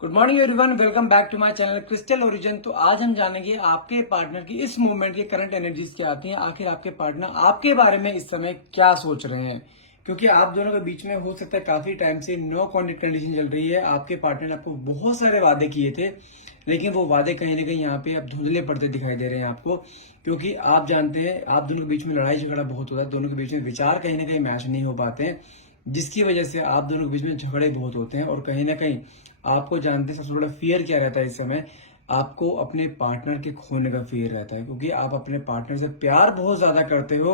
Good morning everyone, welcome back to my channel crystal origin. तो आज हम जानेंगे आपके पार्टनर की इस मोमेंट की करंट एनर्जीज क्या आती हैं। आखिर आपके पार्टनर आपके बारे में इस समय क्या सोच रहे हैं, क्योंकि आप दोनों के बीच में हो सकता है काफी टाइम से नो कॉन्टेक्ट कंडीशन चल रही है। आपके पार्टनर ने आपको बहुत सारे वादे किए थे, लेकिन वो वादे कहीं ना कहीं यहाँ पे अब धुंधले पड़ते दिखाई दे रहे हैं आपको, क्योंकि आप जानते हैं आप दोनों के बीच में लड़ाई झगड़ा बहुत होता है। दोनों के बीच में विचार कहीं ना कहीं मैच नहीं हो पाते हैं, जिसकी वजह से आप दोनों के बीच में झगड़े बहुत होते हैं। और कहीं ना कहीं आपको जानते हैं सबसे बड़ा फियर क्या रहता है इस समय, आपको अपने पार्टनर के खोने का फियर रहता है, क्योंकि आप अपने पार्टनर से प्यार बहुत ज्यादा करते हो,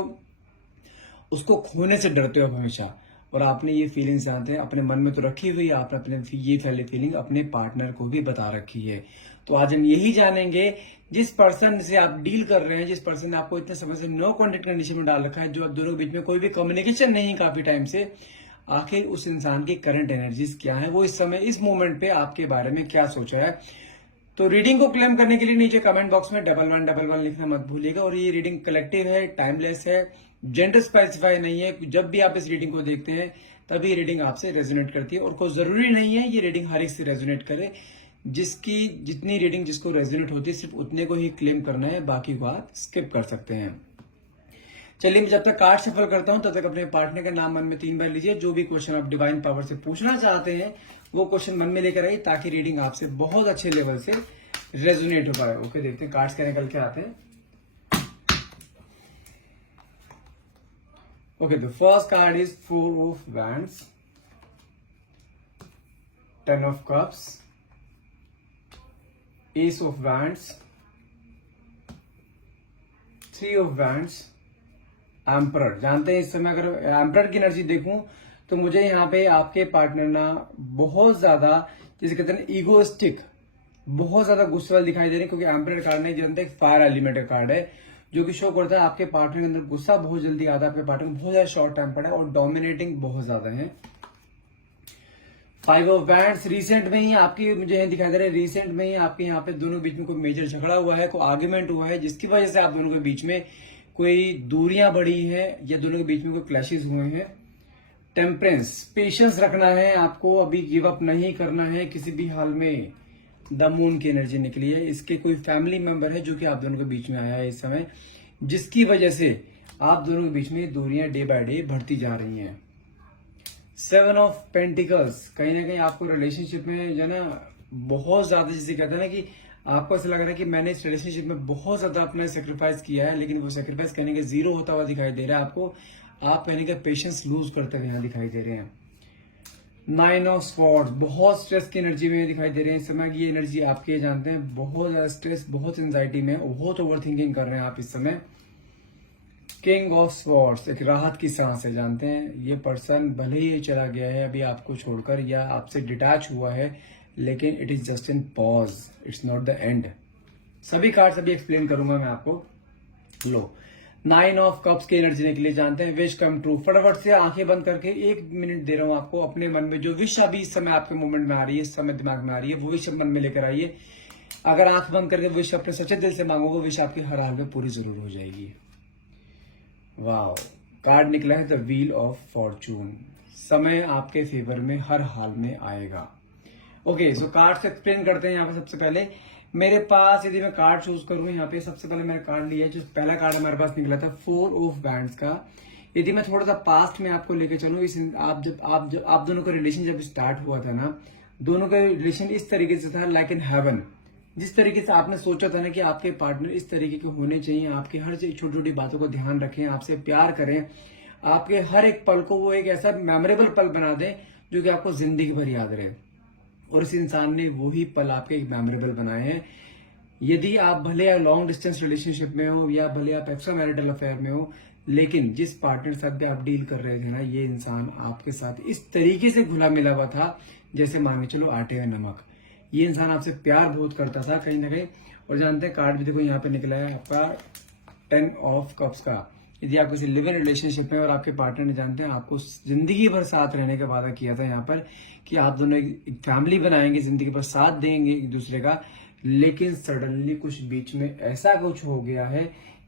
उसको खोने से डरते हो हमेशा। और आपने ये फीलिंग्स जानते हैं अपने मन में तो रखी हुई है, आपने अपने ये पहले फीलिंग अपने पार्टनर को भी बता रखी है। तो आज हम यही जानेंगे, जिस पर्सन से आप डील कर रहे हैं, जिस पर्सन ने आपको इतने समय से नो कॉन्टेक्ट कंडीशन में डाल रखा है, जो आप दोनों के बीच में कोई भी कम्युनिकेशन नहीं है काफी टाइम से, आखिर उस इंसान की करंट एनर्जीज क्या है, वो इस समय इस मोमेंट पे आपके बारे में क्या सोच रहा है। तो रीडिंग को क्लेम करने के लिए नीचे कमेंट बॉक्स में 1111 लिखना मत भूलिएगा। और ये रीडिंग कलेक्टिव है, टाइमलेस है, जेंडर स्पेसिफाई नहीं है। जब भी आप इस रीडिंग को देखते हैं तभी रीडिंग आपसे रेजोनेट करती है, और कोई जरूरी नहीं है ये रीडिंग हर एक से रेजोनेट करे। जिसकी जितनी रीडिंग जिसको रेजोनेट होती है सिर्फ उतने को ही क्लेम करना है, बाकी को आप स्किप कर सकते हैं। चलिए मैं जब तक कार्ड सफल करता हूं तब तक अपने पार्टनर का नाम मन में 3 बार लीजिए। जो भी क्वेश्चन आप डिवाइन पावर से पूछना चाहते हैं वो क्वेश्चन मन में लेकर आइए, ताकि रीडिंग आपसे बहुत अच्छे लेवल से रेजोनेट हो पाए। ओके, देखते हैं कार्ड्स क्या निकल के आते हैं। Okay, the first card is 4 of wands, 10 of cups, S of wands, 3 of wands, emperor. जानते हैं इस समय अगर एम्परर की एनर्जी देखूं तो मुझे यहाँ पे आपके पार्टनर ना बहुत ज्यादा, जैसे कहते हैं ईगोइस्टिक, बहुत ज्यादा गुस्से वाले दिखाई दे रहे हैं, क्योंकि एम्परर कार्ड नहीं जानते एक फायर एलिमेंट का कार्ड है, जो कि शो करता है आपके पार्टनर के अंदर गुस्सा बहुत जल्दी आता है, आपके पार्टनर बहुत ज्यादा शॉर्ट टेम्पर्ड है और डोमिनेटिंग बहुत ज्यादा है। 5 ऑफ वैंड्स, रिसेंट में ही आपकी मुझे दिखाई दे रहा है, रिसेंट में ही आपके यहाँ पे दोनों बीच में कोई मेजर झगड़ा हुआ है, कोई आर्ग्यूमेंट हुआ है, जिसकी वजह से आप दोनों के बीच में कोई दूरियां बढ़ी है या दोनों के बीच में कोई क्लैशेस हुए हैं। टेम्परेंस, पेशेंस रखना है आपको, अभी गिव अप नहीं करना है किसी भी हाल में। द मून की एनर्जी निकली है, इसके कोई फैमिली मेंबर है जो कि आप दोनों के बीच में आया है इस समय, जिसकी वजह से आप दोनों के बीच में दूरियां डे बाय डे बढ़ती जा रही हैं। 7 ऑफ पेंटिकल्स, कहीं ना कहीं आपको रिलेशनशिप में जो है ना बहुत ज्यादा, जैसे कहते हैं ना कि आपको ऐसा लग रहा है कि मैंने इस रिलेशनशिप में बहुत ज्यादा अपना सेक्रीफाइस किया है, लेकिन वो सेक्रीफाइस कहने के जीरो होता हुआ दिखाई दे रहा है आपको। आप कहने का पेशेंस लूज करते हुए यहाँ दिखाई दे रहे हैं। 9 ऑफ स्वॉर्ड्स, बहुत स्ट्रेस की एनर्जी में दिखाई दे रहे हैं इस समय। ये एनर्जी आपके जानते हैं बहुत ज्यादा स्ट्रेस, बहुत एंजाइटी में, बहुत ओवर थिंकिंग कर रहे हैं आप इस समय। किंग ऑफ स्वॉर्ड्स, एक राहत की सांस है। जानते हैं ये पर्सन भले ही चला गया है अभी आपको छोड़कर या आपसे डिटैच हुआ है, लेकिन it is just in pause, it's not the end. सभी कार्ड्स अभी एक्सप्लेन करूंगा मैं आपको। लो, 9 ऑफ कप्स की एनर्जी के लिए जानते हैं विश कम ट्रू। फटाफट से आंखें बंद करके 1 मिनट दे रहा हूं आपको, अपने मन में जो विश अभी इस समय आपके मोमेंट में आ रही है, इस समय दिमाग में आ रही है, वो विश मन में लेकर आइए। अगर आंख बंद करके विश अपने सच्चे दिल से मांगोगे, विश आपकी हर हाल में पूरी जरूर हो जाएगी। वाह, कार्ड निकला है द व्हील ऑफ फॉर्चून, समय आपके फेवर में हर हाल में आएगा। ओके, सो कार्ड से एक्सप्लेन करते हैं यहाँ पे। सबसे पहले मेरे पास यदि मैं कार्ड चूज करूं, यहाँ पे सबसे पहले मैंने कार्ड लिया है, जो पहला कार्ड हमारे पास निकला था 4 ऑफ बैंड्स का। यदि मैं थोड़ा सा पास्ट में आपको लेके चलूं, इस आप दोनों का रिलेशन जब स्टार्ट हुआ था ना, दोनों का रिलेशन इस तरीके से था लाइक इन हेवन। जिस तरीके से आपने सोचा था ना कि आपके पार्टनर इस तरीके के होने चाहिए, आपकी हर छोटी छोटी बातों को ध्यान रखें, आपसे प्यार करें, आपके हर एक पल को वो एक ऐसा मेमोरेबल पल बना दें जो कि आपको जिंदगी भर याद रहे। और इस इंसान ने वही पल आपके एक मेमोरेबल बनाए हैं। यदि आप भले लॉन्ग डिस्टेंस रिलेशनशिप में हो या भले आप एक्स्ट्रा मैरिटल अफेयर में हो, लेकिन जिस पार्टनर के साथ भी आप डील कर रहे थे ना, ये इंसान आपके साथ इस तरीके से घुला मिला हुआ था जैसे मान के चलो आटे में नमक। ये इंसान आपसे प्यार बहुत करता था कहीं ना कहीं। और जानते हैं कार्ड भी देखो यहाँ पे निकला है आपका 10 ऑफ कप्स का। यदि आप किसी लिव इन रिलेशनशिप में और आपके पार्टनर ने जानते हैं आपको जिंदगी भर साथ रहने का वादा किया था यहाँ पर, कि आप दोनों एक फैमिली बनाएंगे, जिंदगी भर साथ देंगे एक दूसरे का, लेकिन सडनली कुछ बीच में ऐसा कुछ हो गया है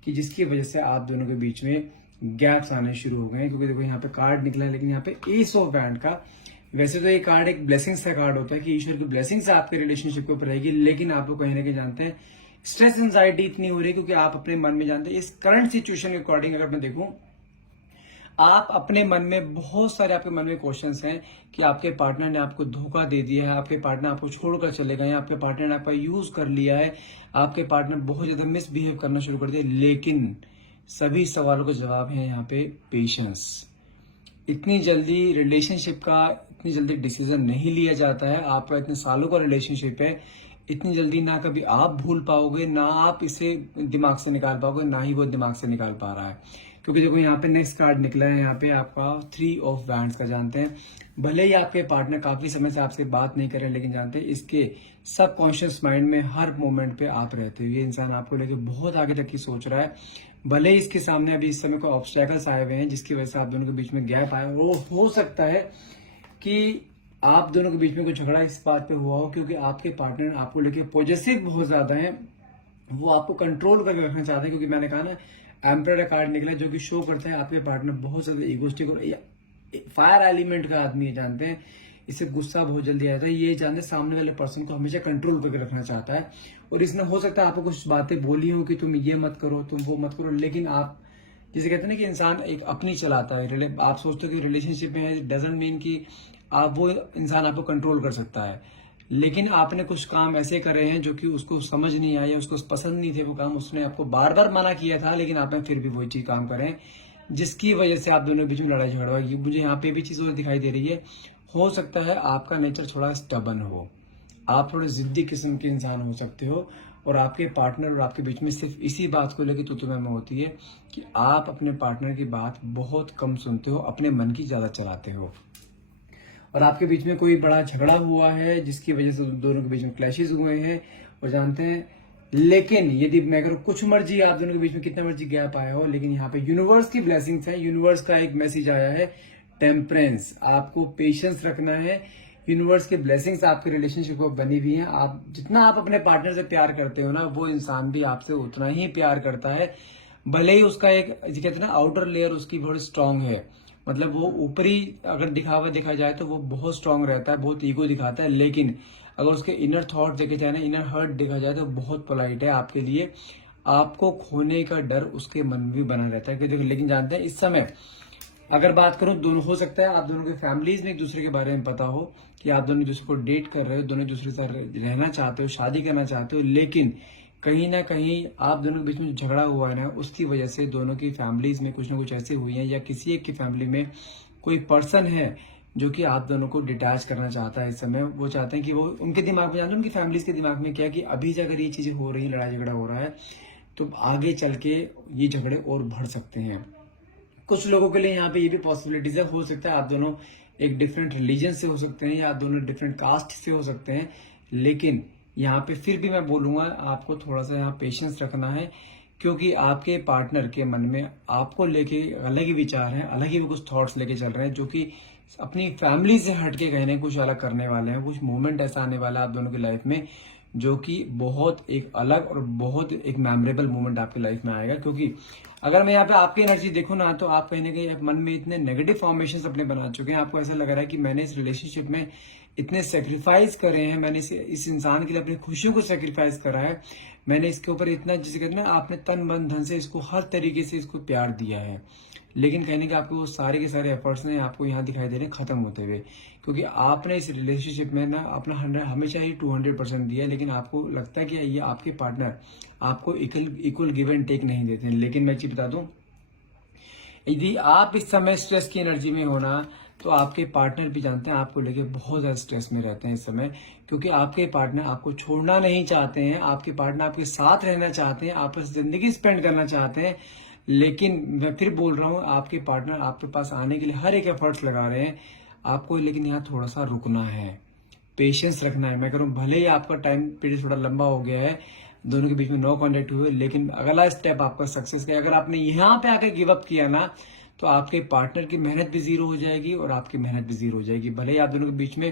कि जिसकी वजह से आप दोनों के बीच में गैप्स आने शुरू हो गए। क्योंकि देखो यहाँ पे कार्ड निकला है, लेकिन यहाँ पे एस ऑफ बैंड का वैसे तो ये कार्ड एक ब्लेसिंग्स का कार्ड होता है कि ईश्वर की ब्लेसिंग्स आपके रिलेशनशिप के ऊपर रहेगी, लेकिन आप लोग कहीं ना कहीं जानते हैं स्ट्रेस एंजाइटी इतनी हो रही है क्योंकि आप अपने मन में जानते हैं इस करंट सिचुएशन के अकॉर्डिंग अगर मैं देखूं, आप अपने मन में बहुत सारे आपके मन में क्वेश्चंस हैं कि आपके पार्टनर ने आपको धोखा दे दिया है, आपके पार्टनर आपको छोड़कर चले गए हैं, आपके पार्टनर ने आपका यूज कर लिया है, आपके पार्टनर बहुत ज्यादा मिसबिहेव करना शुरू कर दिया। लेकिन सभी सवालों का जवाब है यहाँ पे पेशेंस। इतनी जल्दी रिलेशनशिप का इतनी जल्दी डिसीजन नहीं लिया जाता है। आपका इतने सालों का रिलेशनशिप है, इतनी जल्दी ना कभी आप भूल पाओगे, ना आप इसे दिमाग से निकाल पाओगे, ना ही वो दिमाग से निकाल पा रहा है। क्योंकि देखो यहाँ पे नेक्स्ट कार्ड निकला है, यहाँ पे आपका 3 ऑफ वैंड्स का जानते हैं। भले ही आपके पार्टनर काफी समय से आपसे बात नहीं कर रहे, लेकिन जानते हैं इसके सबकॉन्शियस माइंड में हर मोमेंट पे आप रहते हो। ये इंसान आपको लेकर बहुत आगे तक की सोच रहा है। भले ही इसके सामने अभी इस समय कोई ऑब्स्टेकल्स आए हुए हैं जिसकी वजह से आप दोनों के बीच में गैप आया, वो हो सकता है कि आप दोनों के बीच में कोई झगड़ा इस बात पे हुआ हो क्योंकि आपके पार्टनर आपको लेके पॉजिटिव बहुत ज्यादा है, वो आपको कंट्रोल करके रखना चाहते हैं। क्योंकि मैंने कहा ना, एम्परर का कार्ड निकला जो कि शो करता है आपके पार्टनर बहुत ज्यादा इगोस्टिक और फायर एलिमेंट का आदमी है। जानते हैं इससे गुस्सा बहुत जल्दी आता है, ये जानते हैं सामने वाले पर्सन को हमेशा कंट्रोल करके रखना चाहता है। और इसने हो सकता है आपको कुछ बातें बोली हो कि तुम ये मत करो, तुम वो मत करो, लेकिन आप जिसे कहते हैं ना कि इंसान एक अपनी चलाता है। आप सोचते हो कि रिलेशनशिप में डजंट मीन कि आप वो इंसान आपको कंट्रोल कर सकता है, लेकिन आपने कुछ काम ऐसे करे हैं जो कि उसको समझ नहीं आया, उसको पसंद नहीं थे वो काम, उसने आपको बार बार मना किया था, लेकिन आपने फिर भी वही चीज काम करें जिसकी वजह से आप दोनों के बीच में लड़ाई झगड़ा हुआ। मुझे यहाँ पे भी चीज और दिखाई दे रही है, हो सकता है आपका नेचर थोड़ा स्टबन हो, आप थोड़े जिद्दी किस्म के इंसान हो सकते हो, और आपके पार्टनर और आपके बीच में सिर्फ इसी बात को लेकर तुतुम में होती है कि आप अपने पार्टनर की बात बहुत कम सुनते हो, अपने मन की ज्यादा चलाते हो। और आपके बीच में कोई बड़ा झगड़ा हुआ है जिसकी वजह से दोनों के बीच में क्लैशेस हुए हैं, और जानते हैं, लेकिन यदि मैं करूँ कुछ मर्जी आप दोनों के बीच में कितना मर्जी गैप आया हो, लेकिन यहाँ पे यूनिवर्स की ब्लेसिंग्स है। यूनिवर्स का एक मैसेज आया है, टेम्परेंस, आपको पेशेंस रखना है। यूनिवर्स के ब्लेसिंग्स आपके रिलेशनशिप को बनी हुई है। आप जितना आप अपने पार्टनर से प्यार करते हो ना, वो इंसान भी आपसे उतना ही प्यार करता है। भले ही उसका एक कहते हैं ना आउटर लेयर उसकी बहुत स्ट्रांग है, मतलब वो ऊपरी अगर दिखावा देखा जाए तो वो बहुत स्ट्रांग रहता है, बहुत ईगो दिखाता है, लेकिन अगर उसके इनर थॉट देखे जाए ना, इनर हर्ट देखा जाए तो बहुत पोलाइट है आपके लिए। आपको खोने का डर उसके मन में भी बना रहता है। लेकिन जानते हैं इस समय अगर बात करूं, दोनों हो सकता है आप दोनों के फैमिलीज में एक दूसरे के बारे में पता हो कि आप दोनों दूसरे को डेट कर रहे हो, दोनों दूसरे से रहना चाहते हो, शादी करना चाहते हो, लेकिन कहीं ना कहीं आप दोनों के बीच में जो झगड़ा हुआ है ना, उसकी वजह से दोनों की फैमिलीज में कुछ ना कुछ ऐसे हुई है, या किसी एक की फैमिली में कोई पर्सन है जो कि आप दोनों को डिटैच करना चाहता है। इस समय वो चाहते हैं कि वो उनके दिमाग में, जानते हैं उनकी फैमिलीज के दिमाग में क्या कि अभी से अगर ये चीजें हो रही है, लड़ाई झगड़ा हो रहा है, तो आगे चल के ये झगड़े और बढ़ सकते हैं। कुछ लोगों के लिए यहाँ पे ये भी पॉसिबिलिटीज है, हो सकता है आप दोनों एक डिफरेंट रिलीजन से हो सकते हैं, या दोनों डिफरेंट कास्ट से हो सकते हैं, लेकिन यहाँ पे फिर भी मैं बोलूंगा आपको थोड़ा सा यहाँ पेशेंस रखना है, क्योंकि आपके पार्टनर के मन में आपको लेके अलग ही विचार हैं, अलग ही कुछ थॉट्स लेके चल रहे हैं, जो कि अपनी फैमिली से हटके कहने कुछ अलग करने वाले हैं। कुछ मोमेंट ऐसा आने वाला है आप दोनों की लाइफ में जो कि बहुत एक अलग और बहुत एक मेमोरेबल मोमेंट आपकी लाइफ में आएगा। क्योंकि अगर मैं यहाँ पे आपकी एनर्जी देखूं ना, तो आप कहीं ना कहीं मन में इतने नेगेटिव फॉर्मेशन अपने बना चुके हैं, आपको ऐसा लग रहा है कि मैंने इस रिलेशनशिप में इतने सेक्रीफाइस करे हैं, मैंने इस इंसान के लिए अपनी खुशियों को सेक्रीफाइस करा है, मैंने इसके ऊपर इतना, जिसे कहते हैं ना, आपने तन मन धन से इसको हर तरीके से इसको प्यार दिया है, लेकिन कहने का आपको वो सारे के सारे एफर्ट्स ने आपको यहाँ दिखाई दे रहे हैं खत्म होते हुए। क्योंकि आपने इस रिलेशनशिप में ना अपना 100 हमेशा ही 200% दिया, लेकिन आपको लगता है कि ये आपके पार्टनर आपको इक्वल गिव एंड टेक नहीं देते हैं। लेकिन मैं चीज बता दूं, यदि आप इस समय स्ट्रेस की एनर्जी में होना, तो आपके पार्टनर भी जानते हैं आपको लेके बहुत ज्यादा स्ट्रेस में रहते हैं इस समय, क्योंकि आपके पार्टनर आपको छोड़ना नहीं चाहते हैं, आपके पार्टनर आपके साथ रहना चाहते हैं, आपस जिंदगी स्पेंड करना चाहते हैं। लेकिन मैं फिर बोल रहा हूँ, आपके पार्टनर आपके पास आने के लिए हर एक एफर्ट्स लगा रहे हैं आपको, लेकिन यहाँ थोड़ा सा रुकना है, पेशेंस रखना है। मैं करूँ भले ही आपका टाइम पीरियड थोड़ा लंबा हो गया है, दोनों के बीच में नो कॉन्टेक्ट हुए, लेकिन अगला स्टेप आपका सक्सेस का। अगर आपने यहाँ पे आकर गिव अप किया ना, तो आपके पार्टनर की मेहनत भी जीरो हो जाएगी और आपकी मेहनत भी जीरो हो जाएगी। भले ही आप दोनों के बीच में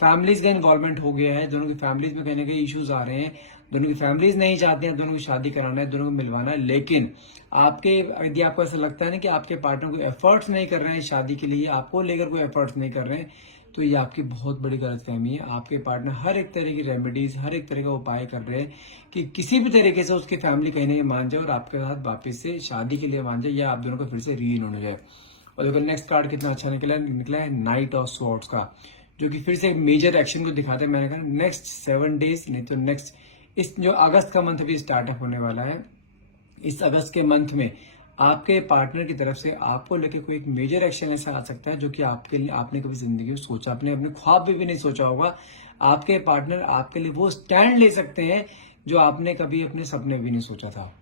फैमिलीज का इन्वॉल्वमेंट हो गया है, दोनों की फैमिलीज में कहीं ना कहीं इश्यूज आ रहे हैं, दोनों की फैमिलीज नहीं चाहते हैं दोनों की शादी कराना है, दोनों को मिलवाना है, लेकिन यदि आपको ऐसा लगता है ना कि आपके पार्टनर कोई एफर्ट्स नहीं कर रहे हैं शादी के लिए, आपको लेकर कोई एफर्ट्स नहीं कर रहे हैं, तो ये आपकी बहुत बड़ी गलतफहमी है। आपके पार्टनर हर एक तरह की रेमेडीज, हर एक तरह का उपाय कर रहे हैं कि किसी भी तरीके से उसकी फैमिली कहीं ना कहीं मान जाए और आपके साथ वापस से शादी के लिए मान जाए या आप दोनों को फिर से रीयूनियन हो जाए। और देखो नेक्स्ट कार्ड कितना अच्छा निकला है नाइट ऑफ स्वॉर्ड्स का, जो कि फिर से एक मेजर एक्शन को दिखाता है। मैंने कहा नेक्स्ट 7 डेज नहीं तो नेक्स्ट इस जो अगस्त का मंथ अभी स्टार्टअप होने वाला है, इस अगस्त के मंथ में आपके पार्टनर की तरफ से आपको लेके कोई एक मेजर एक्शन ऐसा आ सकता है जो कि आपके लिए आपने कभी जिंदगी में सोचा, आपने अपने ख्वाब में भी नहीं सोचा होगा। आपके पार्टनर आपके लिए वो स्टैंड ले सकते हैं जो आपने कभी अपने सपने भी नहीं सोचा था।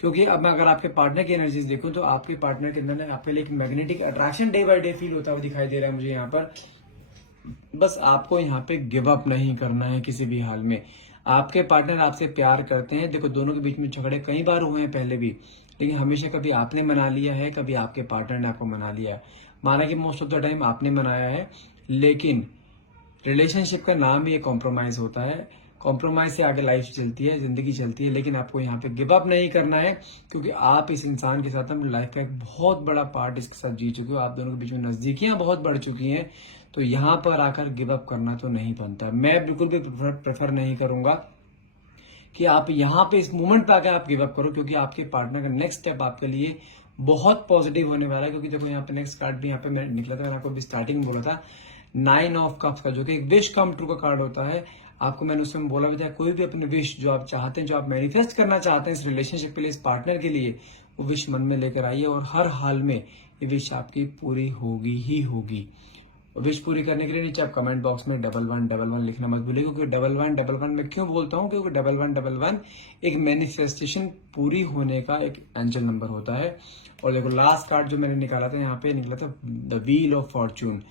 क्योंकि अब मैं अगर आपके पार्टनर की एनर्जीज देखूं तो आपके पार्टनर के अंदर आपके लिए एक magnetic attraction day by day feel होता हुआ दिखाई दे रहा है मुझे यहाँ पर। बस आपको यहाँ पे गिव अप नहीं करना है किसी भी हाल में। आपके पार्टनर आपसे प्यार करते हैं। देखो दोनों के बीच में झगड़े कई बार हुए हैं पहले भी, लेकिन हमेशा कभी आपने मना लिया है, कभी आपके पार्टनर ने आपको मना लिया है। माना कि मोस्ट ऑफ द टाइम आपने मनाया है, लेकिन रिलेशनशिप का नाम ही कॉम्प्रोमाइज होता है। कॉम्प्रोमाइज से आगे लाइफ चलती है, जिंदगी चलती है। लेकिन आपको यहाँ पे गिव अप नहीं करना है, क्योंकि आप इस इंसान के साथ अपनी लाइफ का एक बहुत बड़ा पार्ट इसके साथ जी चुके हो। आप दोनों के बीच में नजदीकियां बहुत बढ़ चुकी हैं। तो यहाँ पर आकर गिव अप करना तो नहीं बनता। मैं बिल्कुल भी प्रेफर नहीं करूंगा कि आप यहाँ पे इस मोमेंट पे आकर आप गिव अप करो, क्योंकि आपके पार्टनर का नेक्स्ट स्टेप आपके लिए बहुत पॉजिटिव होने वाला है। क्योंकि देखो यहाँ पे नेक्स्ट कार्ड भी यहाँ पे निकला था, मैंने आपको स्टार्टिंग में बोला था 9 ऑफ कप्स का, जो कि एक विश कम ट्रू का कार्ड होता है। आपको मैंने उसमें बोला भी था, कोई भी अपने विश जो आप चाहते हैं, जो आप मैनिफेस्ट करना चाहते हैं इस रिलेशनशिप के लिए, इस पार्टनर के लिए, वो विश मन में लेकर आइए और हर हाल में ये विश आपकी पूरी होगी ही होगी। विश पूरी करने के लिए नीचे आप कमेंट बॉक्स में 1111 लिखना मत भूलिए, क्योंकि 1111 मैं क्यों बोलता हूँ, क्योंकि 1111 एक मैनिफेस्टेशन पूरी होने का एक एंजल नंबर होता है। और देखो लास्ट कार्ड जो मैंने निकाला था, यहाँ पे निकला था द व्हील ऑफ फॉर्चून।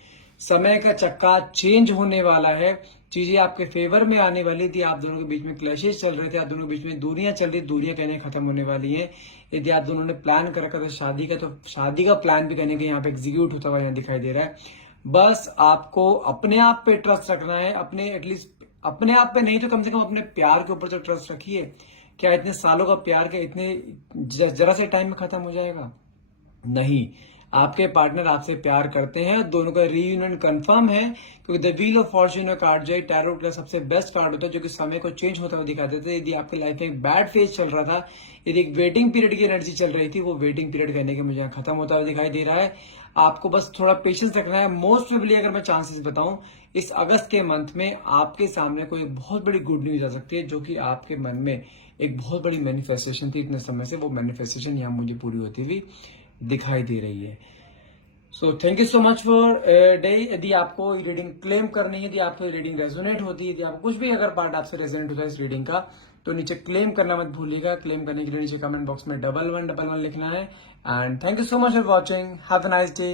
समय का चक्का चेंज होने वाला है, चीजें आपके फेवर में आने वाली थी। आप दोनों के बीच में क्लैशेस चल रहे थे, आप दोनों के बीच में दूरियां चल रही, दूरियां कहने खत्म होने वाली हैं। यदि आप दोनों ने प्लान कर रखा था शादी का, तो शादी का प्लान भी कहने के यहाँ पे एग्जीक्यूट होता हुआ यहाँ दिखाई दे रहा है। बस आपको अपने आप पे ट्रस्ट रखना है, अपने एटलीस्ट अपने आप पे नहीं तो कम से कम अपने प्यार के ऊपर तो ट्रस्ट रखिए। क्या इतने सालों का प्यार के इतने जरा से टाइम में खत्म हो जाएगा? नहीं, आपके पार्टनर आपसे प्यार करते हैं, दोनों का रीयूनियन कंफर्म है। क्योंकि the wheel of Fortune card जो है टैरो का सबसे बेस्ट कार्ड होता है, जो कि समय को चेंज होता हुआ दिखा देता है। यदि आपकी लाइफ में एक बैड फेज चल रहा था, यदि एक वेटिंग पीरियड की एनर्जी चल रही थी, वो वेटिंग पीरियड कहने के मुझे खत्म होता हुआ दिखाई दे रहा है। आपको बस थोड़ा पेशेंस रखना है। मोस्ट प्रोबेबली अगर मैं चांसेस बताऊं, इस अगस्त के मंथ में आपके सामने कोई बहुत बड़ी गुड न्यूज आ सकती है, जो कि आपके मन में एक बहुत बड़ी मैनिफेस्टेशन थी इतने समय से, वो मैनिफेस्टेशन यहाँ मुझे पूरी होती हुई दिखाई दे रही है। So thank you so much for day. यदि आपको रीडिंग क्लेम करनी है, यदि आपको रीडिंग रेजोनेट होती है, यदि आपको कुछ भी अगर पार्ट आपसे रेजोनेट होता है इस रीडिंग का, तो नीचे क्लेम करना मत भूलिएगा। क्लेम करने के लिए नीचे कमेंट बॉक्स में 1111 लिखना है। And thank you so much for watching. Have a nice day.